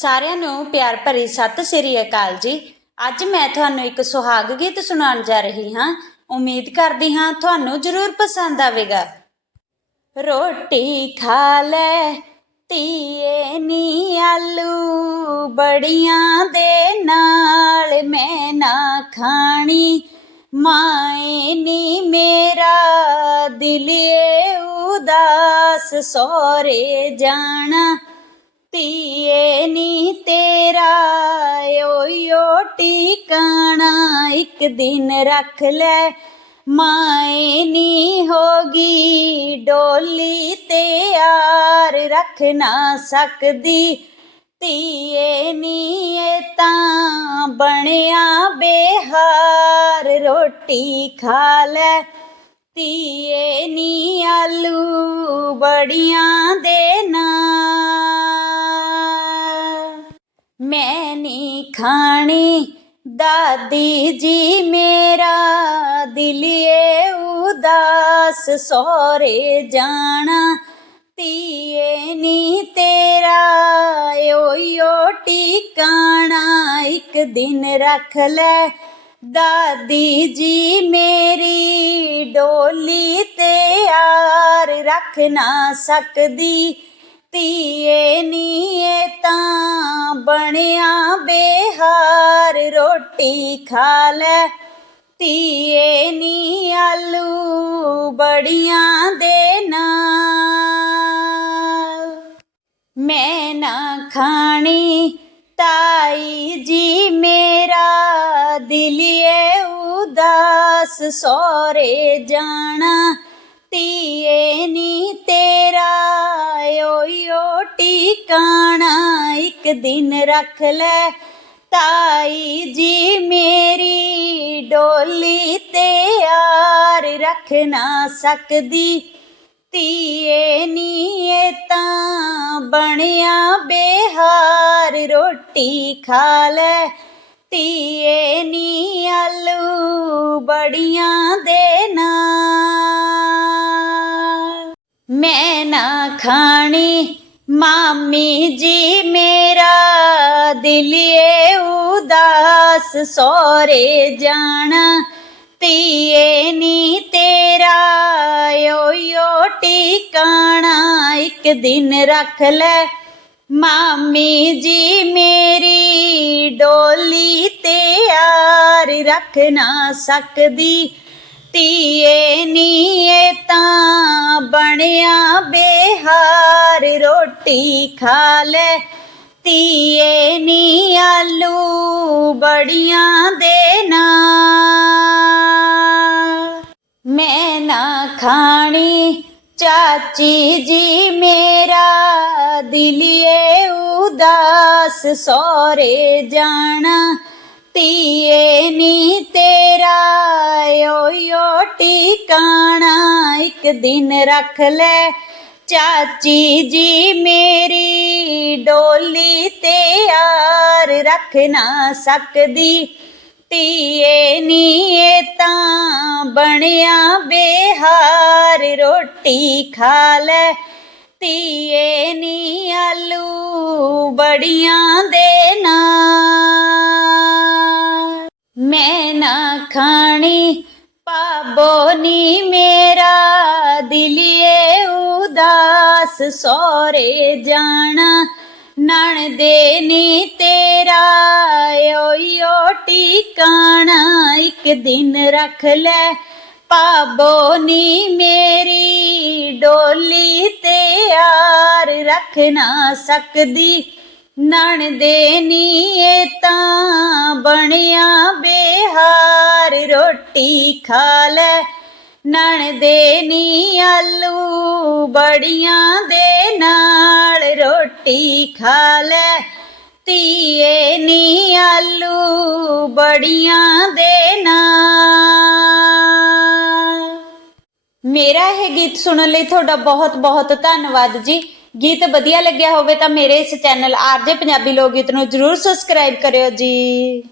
ਸਾਰਿਆਂ ਨੂੰ ਪਿਆਰ ਭਰੀ ਸਤਿ ਸ੍ਰੀ ਅਕਾਲ ਜੀ। ਅੱਜ ਮੈਂ ਤੁਹਾਨੂੰ ਇੱਕ ਸੁਹਾਗ ਗੀਤ ਸੁਣਾਉਣ ਜਾ ਰਹੀ ਹਾਂ। ਉਮੀਦ ਕਰਦੀ ਹਾਂ ਤੁਹਾਨੂੰ ਜ਼ਰੂਰ ਪਸੰਦ ਆਵੇਗਾ। ਰੋਟੀ ਖਾ ਲੈ, ਧੀਏ ਨੀ ਆਲੂ, ਬੜੀਆਂ ਦੇ ਨਾਲ ਮੈਂ ਨਾ ਖਾਣੀ। ਮਾਏ ਨੀ ਮੇਰਾ, ਦਿਲ ਏ ਉਦਾਸ ਸੋਰੇ ਜਾਣਾ। ਧੀਏ ਨੀ ਤੇਰਾ ਓਯੋ ਟਿਕਾਣਾ ਇੱਕ ਦਿਨ ਰੱਖ ਲੈ। ਮਾਏ ਨੀ ਹੋਗੀ ਡੋਲੀ ਤੇ ਆਰ ਰੱਖ ਨਾ ਸਕਦੀ। ਧੀਏ ਨੀ ਤਾਂ ਬਣਿਆ ਬੇਹਾਰ, ਰੋਟੀ ਖਾ ਲੈ। ਧੀਏ ਨੀ ਆਲੂ ਬੜੀਆਂ ਦੇ ਮੈਂ ਨੀ ਖਾਣੀ ਦਾਦੀ ਜੀ ਮੇਰਾ ਦਿਲ ਏ ਉਦਾਸ ਸੋਰੇ ਜਾਣਾ ਧੀਏ ਨੀ ਤੇਰਾ ਓਯੋ ਟਿਕਾਣਾ ਇੱਕ ਦਿਨ ਰੱਖ ਲੈ ਦਾਦੀ ਜੀ ਮੇਰੀ ਡੋਲੀ ਤੇ ਆਰ ਰੱਖ ਨਾ ਸਕਦੀ ਤੀਏ ਨੀ ਇਹ ਤਾਂ ਬਣਿਆ ਬੇਹਾਰ, ਰੋਟੀ ਖਾ ਲੈ। ਧੀਏ ਨੀ ਆਲੂ ਬੜੀਆਂ ਦੇ ਨਾਲ। ਮੈਂ ਨਾ ਖਾਣੀ ਤਾਈ ਜੀ ਮੇਰਾ ਦਿਲ ਏ ਉਦਾਸ ਸੋਰੇ ਜਾਣਾ। ਧੀਏ ਨੀ ਤੇਰਾ ਓਯੋ ਟਿਕਾਣਾ। ਇੱਕ ਦਿਨ ਰੱਖ ਲੈ। ਤਾਈ ਜੀ ਮੇਰੀ ਡੋਲੀ ਤੇ ਯਾਰ ਰੱਖ ਨਾ ਸਕਦੀ। ਧੀਏ ਨੀ ਤਾਂ ਬਣਿਆ ਬੇਹਾਰ, ਰੋਟੀ ਖਾ ਲੈ। ਧੀਏ ਨੀ ਆਲੂ ਬੜੀਆਂ ਦੇ ਨਾਲ। ਮੈਂ ਨਾ ਖਾਣੀ ਮਾਮੀ ਜੀ, ਮੇਰਾ ਦਿਲ ਏ ਉਦਾਸ ਸੋਰੇ ਜਾਣਾ, ਧੀਏ ਨੀ ਤੇਰਾ ਓ ਟਿਕਾਣਾ, ਇੱਕ ਦਿਨ ਰੱਖ ਲੈ। ਮਾਮੀ ਜੀ, ਮੇਰੀ ਡੋਲੀ ਤੇ ਆਰ ਰੱਖ ਨਾ ਸਕਦੀ। ਧੀਏ ਰੋਟੀ ਖਾ ਲੈ। ਧੀਏ ਨੀ ਆਲੂ ਬੜੀਆਂ ਦੇ ਨਾਲ। ਮੈਂ ਨਾ ਖਾਣੀ, ਚਾਚੀ ਜੀ ਮੇਰਾ। ਦਿਲ ਉਦਾਸ ਸੋਰੇ ਜਾਣਾ। ਤੀਏ ਨੀ ਤੇਰਾ ਓਯੋ ਟਿਕਾਣਾ। ਇੱਕ ਦਿਨ ਰੱਖ ਲੈ। ਚਾਚੀ ਜੀ ਮੇਰੀ ਡੋਲੀ ਤੇ ਆਰ ਰੱਖ ਨਾ ਸਕਦੀ। ਧੀਏ ਨੀ ਤਾਂ ਬਣਿਆ ਬੇਹਾਰ, ਰੋਟੀ ਖਾ ਲੈ। ਧੀਏ ਨੀ ਆਲੂ ਬੜੀਆਂ ਦੇ ਨਾਲ। ਮੈਂ ਨਾ ਖਾਣੀ ਪਾਬੋ ਨੀ ਮੇਰਾ ਉਦਾਸ ਸੋਰੇ ਜਾਣਾ ਨਣ ਦੇ ਨੀ ਤੇਰਾ ਓਯੋ ਟਿਕਾਣਾ, ਇੱਕ ਦਿਨ ਰੱਖ ਲੈ ਪਾਬੋ ਨੀ ਮੇਰੀ ਡੋਲੀ ਤੇ ਆਰ ਰੱਖ ਨਾ ਸਕਦੀ ਨਣ ਦੇ ਨੀ ਇਹ ਤਾਂ ਬਣਿਆ ਬੇਹਾਰ, ਰੋਟੀ ਖਾ ਲੈ। ਨਣ ਦੇ ਨੀ ਆਲੂ, ਬੜੀਆਂ ਦੇ ਨਾਲ ਰੋਟੀ ਖਾ ਲੈ। ਧੀਏ ਨੀ ਆਲੂ, ਬੜੀਆਂ ਦੇ ਨਾਲ। ਮੇਰਾ ਇਹ ਗੀਤ ਸੁਣਨ ਲਈ ਤੁਹਾਡਾ ਬਹੁਤ ਬਹੁਤ ਧੰਨਵਾਦ ਜੀ। ਗੀਤ ਵਧੀਆ ਲੱਗਿਆ ਹੋਵੇ ਤਾਂ ਮੇਰੇ ਇਸ ਚੈਨਲ ਆਰਜੇ ਪੰਜਾਬੀ ਲੋਕ ਗੀਤ ਨੂੰ ਜਰੂਰ ਸਬਸਕ੍ਰਾਈਬ ਕਰਿਓ ਜੀ।